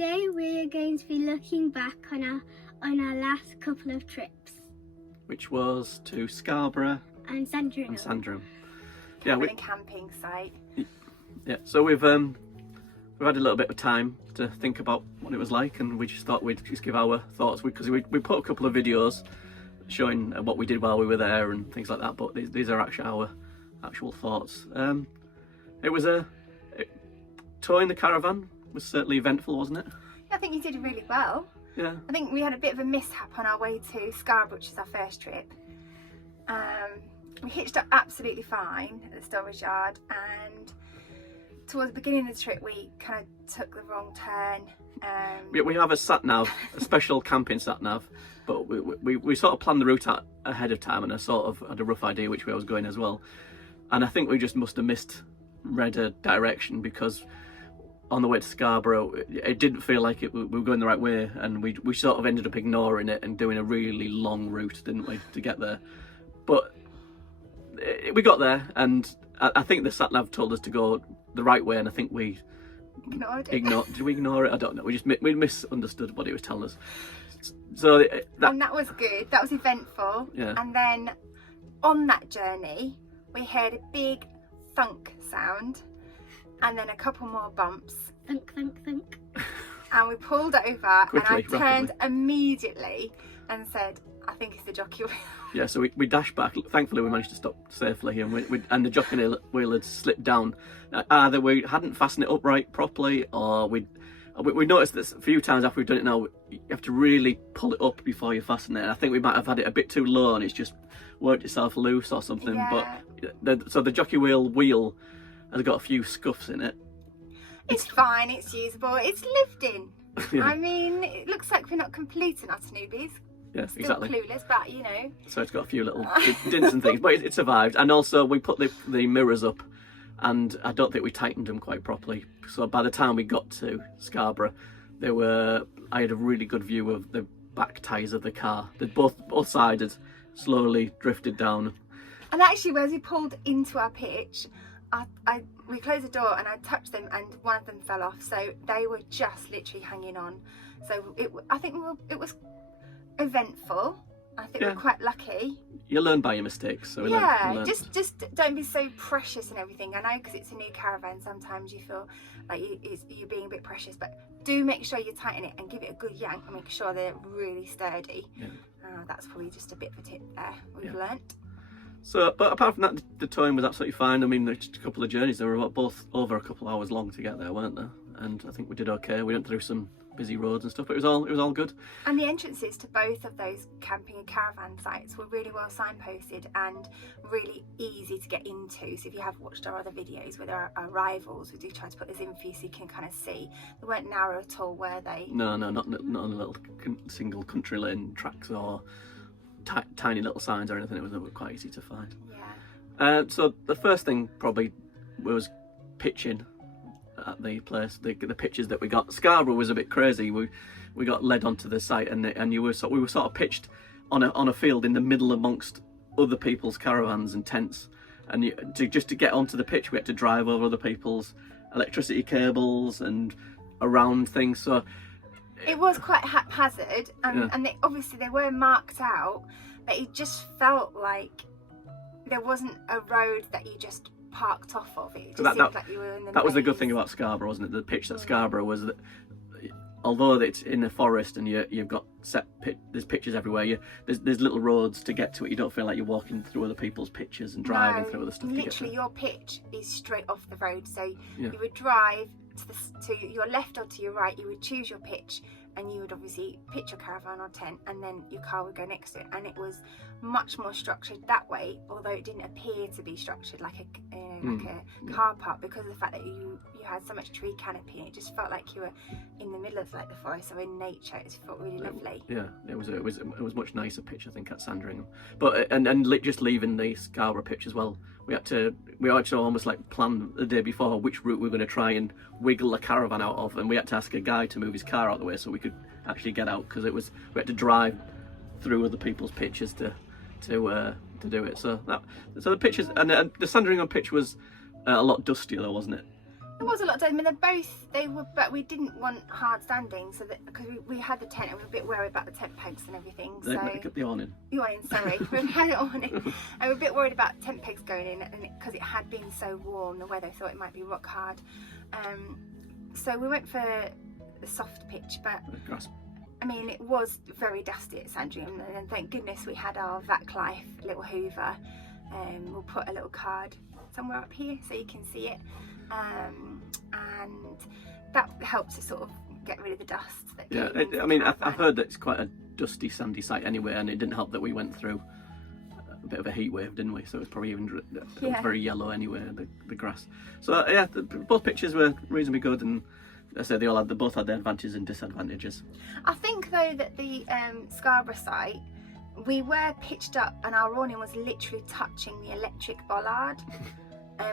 today we're going to be looking back on our last couple of trips. Which was to Scarborough And Sandringham. and Sandringham. A camping site. Yeah, so we've had a little bit of time to think about what it was like, and we just thought we'd just give our thoughts, because we put a couple of videos showing what we did while we were there and things like that, but these are actually our actual thoughts. It was towing the caravan was certainly eventful, wasn't it? I think you did really well. Yeah. I think we had a bit of a mishap on our way to Scarborough, which is our first trip. We hitched up absolutely fine at the storage yard, and towards the beginning of the trip we kind of took the wrong turn. We have a sat nav, a special camping sat nav, but we sort of planned the route out ahead of time, and I sort of had a rough idea which way I was going as well. And I think we just must have misread a direction, because on the way to Scarborough it didn't feel like we were going the right way, and we sort of ended up ignoring it and doing a really long route, didn't we, to get there. But we got there, and I think the sat nav told us to go the right way, and I think we did we ignore it? I don't know. We misunderstood what he was telling us. So and that was good. That was eventful. Yeah. And then on that journey we heard a big thunk sound, and then a couple more bumps. Thunk, thunk, thunk. And we pulled over, Quickly, and I turned immediately and said, I think it's the jockey wheel. Yeah, so we dashed back. Thankfully, we managed to stop safely, and and the jockey wheel had slipped down. Either we hadn't fastened it upright properly, or we noticed this a few times after we've done it now. You have to really pull it up before you fasten it. And I think we might have had it a bit too low, and it's just worked itself loose or something. Yeah. But so the jockey wheel has got a few scuffs in it. It's fine, it's usable, it's lived in. Yeah. I mean, it looks like we're not complete and utter newbies. Yeah, Still exactly. clueless, but you know. So it's got a few little dints and things, but it survived. And also we put the mirrors up, and I don't think we tightened them quite properly. So by the time we got to Scarborough, I had a really good view of the back tyres of the car. They both sides had slowly drifted down. And actually, as we pulled into our pitch, we closed the door and I touched them, and one of them fell off. So they were just literally hanging on. So I think it was eventful. I think we're quite lucky. You learn by your mistakes. So we learned. Just don't be so precious and everything. I know, because it's a new caravan, sometimes you feel like you're being a bit precious, but do make sure you tighten it and give it a good yank and make sure they're really sturdy. Yeah. That's probably just a bit of a tip there we've learnt. So, but apart from that, the towing was absolutely fine. I mean, there's just a couple of journeys. They were both over a couple of hours long to get there, weren't they? And I think we did okay. We went through some busy roads and stuff, but it was all good. And the entrances to both of those camping and caravan sites were really well signposted and really easy to get into. So if you have watched our other videos with our rivals, we do try to put this in for you so you can kind of see. They weren't narrow at all, were they? No, not on the little single country lane tracks or tiny little signs or anything. It was quite easy to find. Yeah. So the first thing probably was pitching at the place. The pitches that we got. Scarborough was a bit crazy. We got led onto the site, and we were sort of pitched on a field in the middle amongst other people's caravans and tents. And just to get onto the pitch, we had to drive over other people's electricity cables and around things. So it was quite haphazard, and obviously they were marked out, but it just felt like there wasn't a road that you just parked off of. It just seemed like you were in the That was the good maze. thing about Scarborough, wasn't it? The pitch at Scarborough was that, although it's in the forest and you've got there's pitches everywhere. There's little roads to get to it. You don't feel like you're walking through other people's pitches and driving through other stuff. Literally, your pitch is straight off the road. So Yeah. you would drive to your left or to your right. You would choose your pitch, and you would obviously pitch your caravan or tent, and then your car would go next to it. And it was much more structured that way, although it didn't appear to be structured like a car park, because of the fact that you had so much tree canopy. It just felt like you were in the middle of like the forest or in nature. It just felt really lovely. Yeah, it was much nicer pitch, I think, at Sandringham. But just leaving the Scarborough pitch as well, we actually almost like planned the day before which route we were going to try and wiggle the caravan out of, and we had to ask a guy to move his car out of the way so we could actually get out, because we had to drive through other people's pitches to do it. So the pitches and the Sandringham pitch was a lot dustier though, wasn't it? It was a lot of time. I mean, they were, but we didn't want hard standing, so that because we had the tent, and we were a bit worried about the tent pegs and everything. They So got the awning. the awning, sorry, we had it on it, and we were a bit worried about tent pegs going in, and because it had been so warm, the weather, thought it might be rock hard. So we went for the soft pitch, but Grass. I mean, it was very dusty at Sandringham, and thank goodness we had our Vac Life little Hoover. We'll put a little card somewhere up here so you can see it, and that helps to sort of get rid of the dust that Yeah, came into I mean, the I've caravan. heard that it's quite a dusty, sandy site anyway, and it didn't help that we went through a bit of a heat wave, didn't we? So it was probably even it was Yeah. very yellow anyway, the grass. So yeah, both pictures were reasonably good, and I say they both had their advantages and disadvantages. I think though that the Scarborough site, we were pitched up and our awning was literally touching the electric bollard,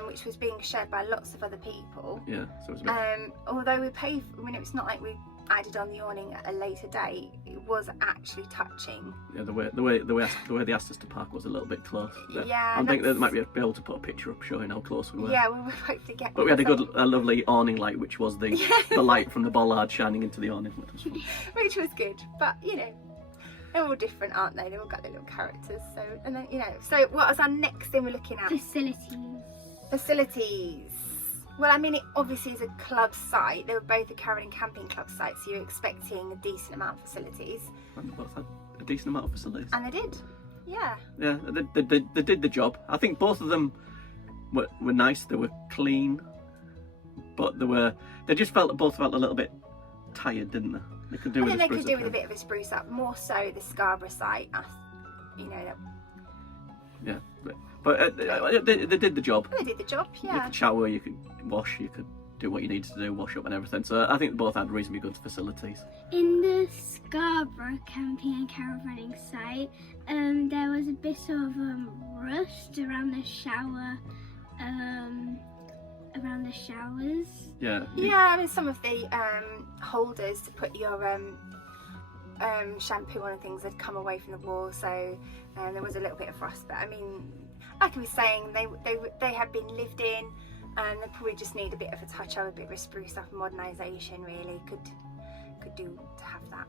which was being shared by lots of other people. Yeah, so it was a bit, Although we paid, I mean, it's not like we added on the awning at a later date. It was actually touching. yeah, the way they asked us to park was a little bit close. Yeah, I think they that's- might be able to put a picture up showing how close we were. Yeah, we were hoping to get. But we had a some- lovely awning light, which was the light from the bollard shining into the awning. Which was fun. which was good. But you know, they're all different, aren't they? They've all got their little characters. So, and then you know, so what was our next thing we're looking at? Facilities. Facilities. Well, I mean, it obviously is a club site. They were both a caravan and camping club site, so you're expecting a decent amount of facilities, And they both had a decent amount of facilities. and they did. Yeah. Yeah, they did the job. I think both of them were nice. They were clean, but they just both felt a little bit tired, didn't they? They could do I with think a they could spruce do up with a there. bit of a spruce up, more so the Scarborough site. You know, Yeah, but they did the job. they did the job. You Yeah. could shower, you could wash, you could do what you needed to do, wash up and everything. So I think they both had reasonably good facilities. In the Scarborough camping and caravanning site, there was a bit of rust around the shower, around the showers. Yeah. Yeah, I mean, some of the holders to put your shampoo on and things had come away from the wall, so there was a little bit of rust. But I mean, like I was saying, they had been lived in, and they probably just need a bit of a touch up, a bit of a spruce up, modernisation. Really could do to have that.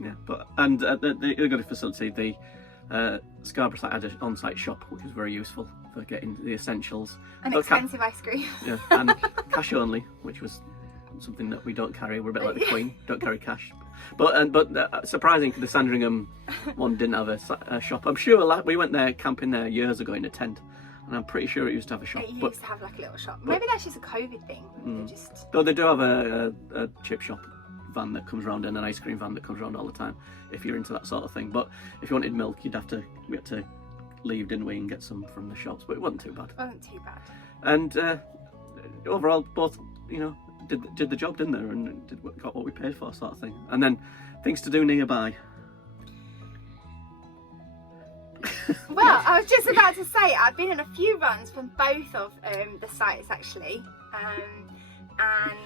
Yeah, and the good facility, the Scarborough site had an on-site shop, which was very useful for getting the essentials. An But expensive ice cream. Yeah, and cash only, which was something that we don't carry. We're a bit like the Queen, don't carry cash. But surprising, the Sandringham one didn't have a shop. I'm sure we went there camping there years ago in a tent, and I'm pretty sure it used to have a shop. It used But to have like a little shop. Maybe that's just a COVID thing. They just though they do have a chip shop van that comes around and an ice cream van that comes around all the time if you're into that sort of thing. But if you wanted milk, we had to leave, didn't we, and get some from the shops. But it wasn't too bad. wasn't too bad. And overall, both did the job, didn't they, and got what we paid for, sort of thing. And then things to do nearby. Well, I was just about to say, I've been on a few runs from both of the sites actually, and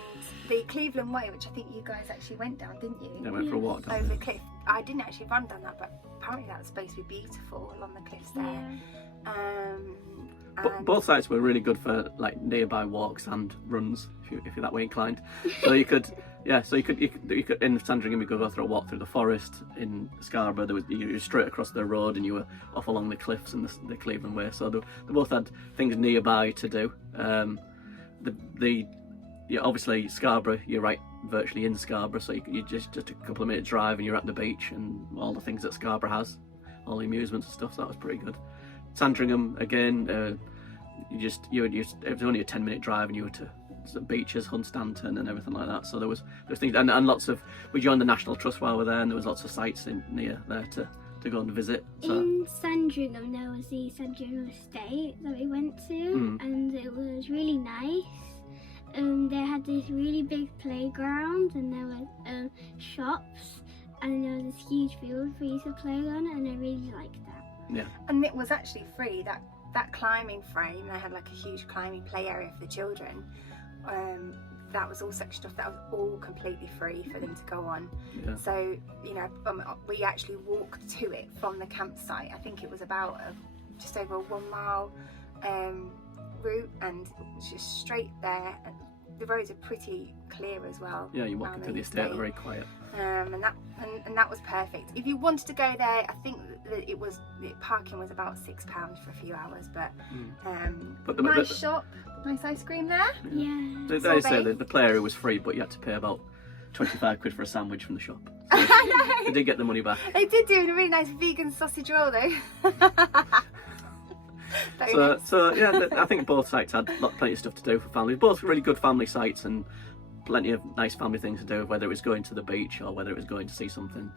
the Cleveland Way, which I think you guys actually went down, didn't you? I went for a walk down Over there. the cliff. I didn't actually run down that, but apparently that was supposed to be beautiful along the cliffs there. And Both sites were really good for like nearby walks and runs, if you're that way inclined. So you could, you could in Sandringham you could go through a walk through the forest. In Scarborough, you were straight across the road and you were off along the cliffs and the Cleveland Way. So they both had things nearby to do. Obviously Scarborough, you're right virtually in Scarborough, so you just a couple of minute drive and you're at the beach and all the things that Scarborough has, all the amusements and stuff. So that was pretty good. Sandringham again, it was only a 10-minute drive and you were to the beaches, Hunstanton and everything like that. So there was things and lots of. We joined the National Trust while we were there, and there was lots of sites near there to go and visit. So In Sandringham, there was the Sandringham Estate that we went to, and it was really nice. They had this really big playground, and there were shops, and there was this huge field for you to play on, and I really liked that. yeah, and it was actually free. That climbing frame, they had like a huge climbing play area for the children. That was all sectioned off. That was all completely free for them to go on. yeah. So we actually walked to it from the campsite. I think it was about just over a 1 mile route, and it was just straight there. And the roads are pretty clear as well. Yeah, you're walking through the estate, they're very quiet. And that was perfect. If you wanted to go there, I think that parking was about £6 for a few hours, but nice shop, nice ice cream there. Yeah. They say that the play area was free, but you had to pay about 25 quid for a sandwich from the shop. So they did get the money back. They did do a really nice vegan sausage roll though. So yeah, I think both sites had plenty of stuff to do for families. Both really good family sites and plenty of nice family things to do, whether it was going to the beach or whether it was going to see some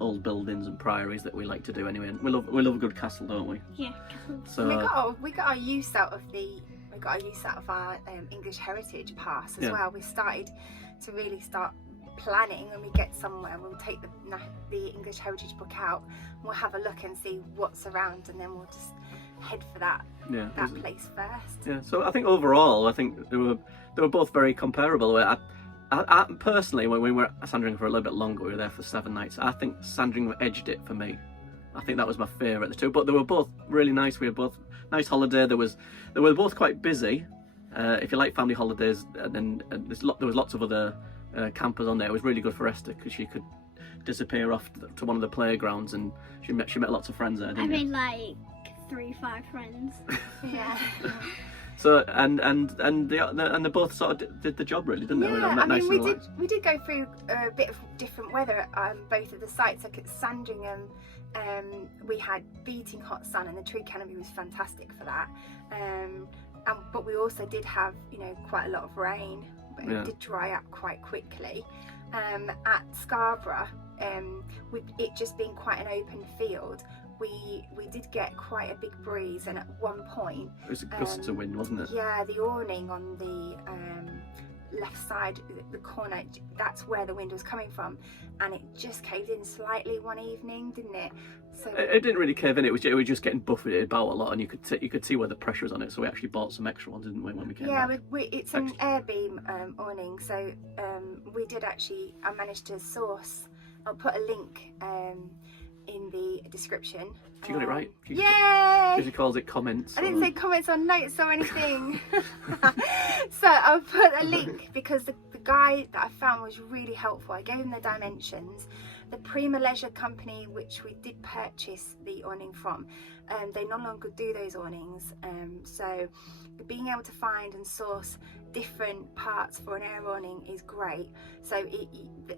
old buildings and priories that we like to do anyway. And we love a good castle, don't we? Yeah, castle. So we got our use out of our English Heritage Pass as well. We started to really start planning. When we get somewhere, we'll take the English Heritage book out and we'll have a look and see what's around, and then we'll just head for that place first. Yeah, so I think overall, I think they were both very comparable. I personally, when we were at Sandringham for a little bit longer, we were there for 7 nights. I think Sandringham edged it for me. I think that was my favourite of the two, but they were both really nice. We had both nice holiday. They were both quite busy. If you like family holidays, and then there was lots of other campers on there. It was really good for Esther because she could disappear off to one of the playgrounds, and she met lots of friends there. I made like 3-5 friends. Yeah. So and they both sort of did the job really, didn't they? Yeah, we did go through a bit of different weather at both of the sites. Like at Sandringham, we had beating hot sun and the tree canopy was fantastic for that. But we also did have quite a lot of rain, but it did dry up quite quickly. At Scarborough, with it just being quite an open field, we did get quite a big breeze, and at one point it was a gust of wind, wasn't it? Yeah, the awning on the left side, the corner, that's where the wind was coming from, and it just caved in slightly one evening, didn't it? So it didn't really cave in. It was just getting buffeted about a lot, and you could see where the pressure was on it. So we actually bought some extra ones, didn't we, when we came back? Yeah, it's an air beam awning. So we did actually. I managed to source. I'll put a link in the description. You got it right. Yay! She calls it comments. I didn't say comments or notes or anything. So I'll put a link because the guy that I found was really helpful. I gave him the dimensions. The Prima Leisure company, which we did purchase the awning from, they no longer do those awnings. So being able to find and source different parts for an air awning is great. So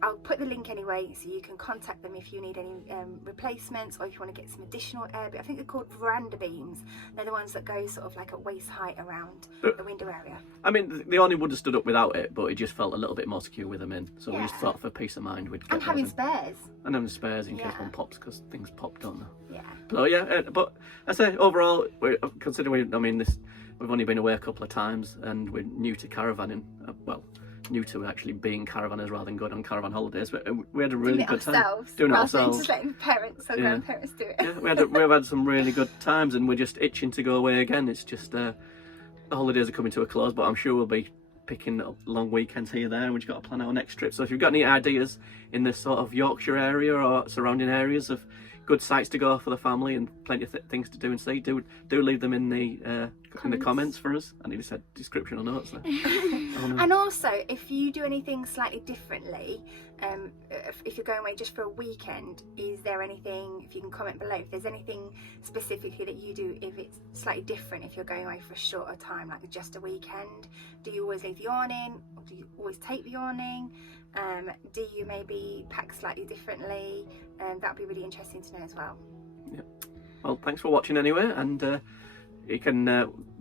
I'll put the link anyway, so you can contact them if you need any replacements, or if you want to get some additional air. I think they're called veranda beams. They're the ones that go sort of like at waist height around the window area. I mean, the awning would have stood up without it, but it just felt a little bit more secure with them in. So we just thought for peace of mind we'd get and having spares. And having spares in case one pops, because things pop, don't they? Yeah. So yeah, but I say overall, considering we've only been away a couple of times, and we're new to caravanning. New to actually being caravanners rather than going on caravan holidays. We had a really good time doing it ourselves. Just letting parents or grandparents do it. Yeah, we've had some really good times, and we're just itching to go away again. It's just the holidays are coming to a close, but I'm sure we'll be picking up long weekends here and there, and we've got to plan our next trip. So if you've got any ideas in this sort of Yorkshire area or surrounding areas of good sites to go for the family and plenty of things to do and see, do leave them in the comments for us. I nearly said description or notes there. And also, if you do anything slightly differently, if you're going away just for a weekend, is there anything, if you can comment below, if there's anything specifically that you do, if it's slightly different, if you're going away for a shorter time, like just a weekend, do you always leave the awning, or do you always take the awning? Do you maybe pack slightly differently? That would be really interesting to know as well. Yeah. Well, thanks for watching anyway, and you can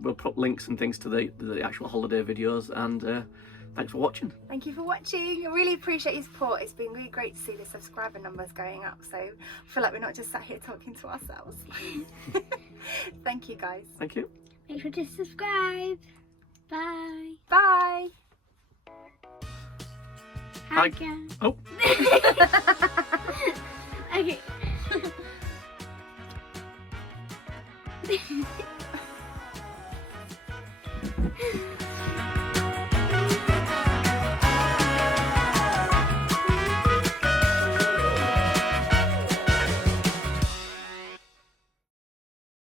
we'll put links and things to the actual holiday videos, and thanks for watching. Thank you for watching. I really appreciate your support. It's been really great to see the subscriber numbers going up, so I feel like we're not just sat here talking to ourselves. Thank you guys. Thank you. Make sure to subscribe. Bye. Bye. Hi, guys. Oh.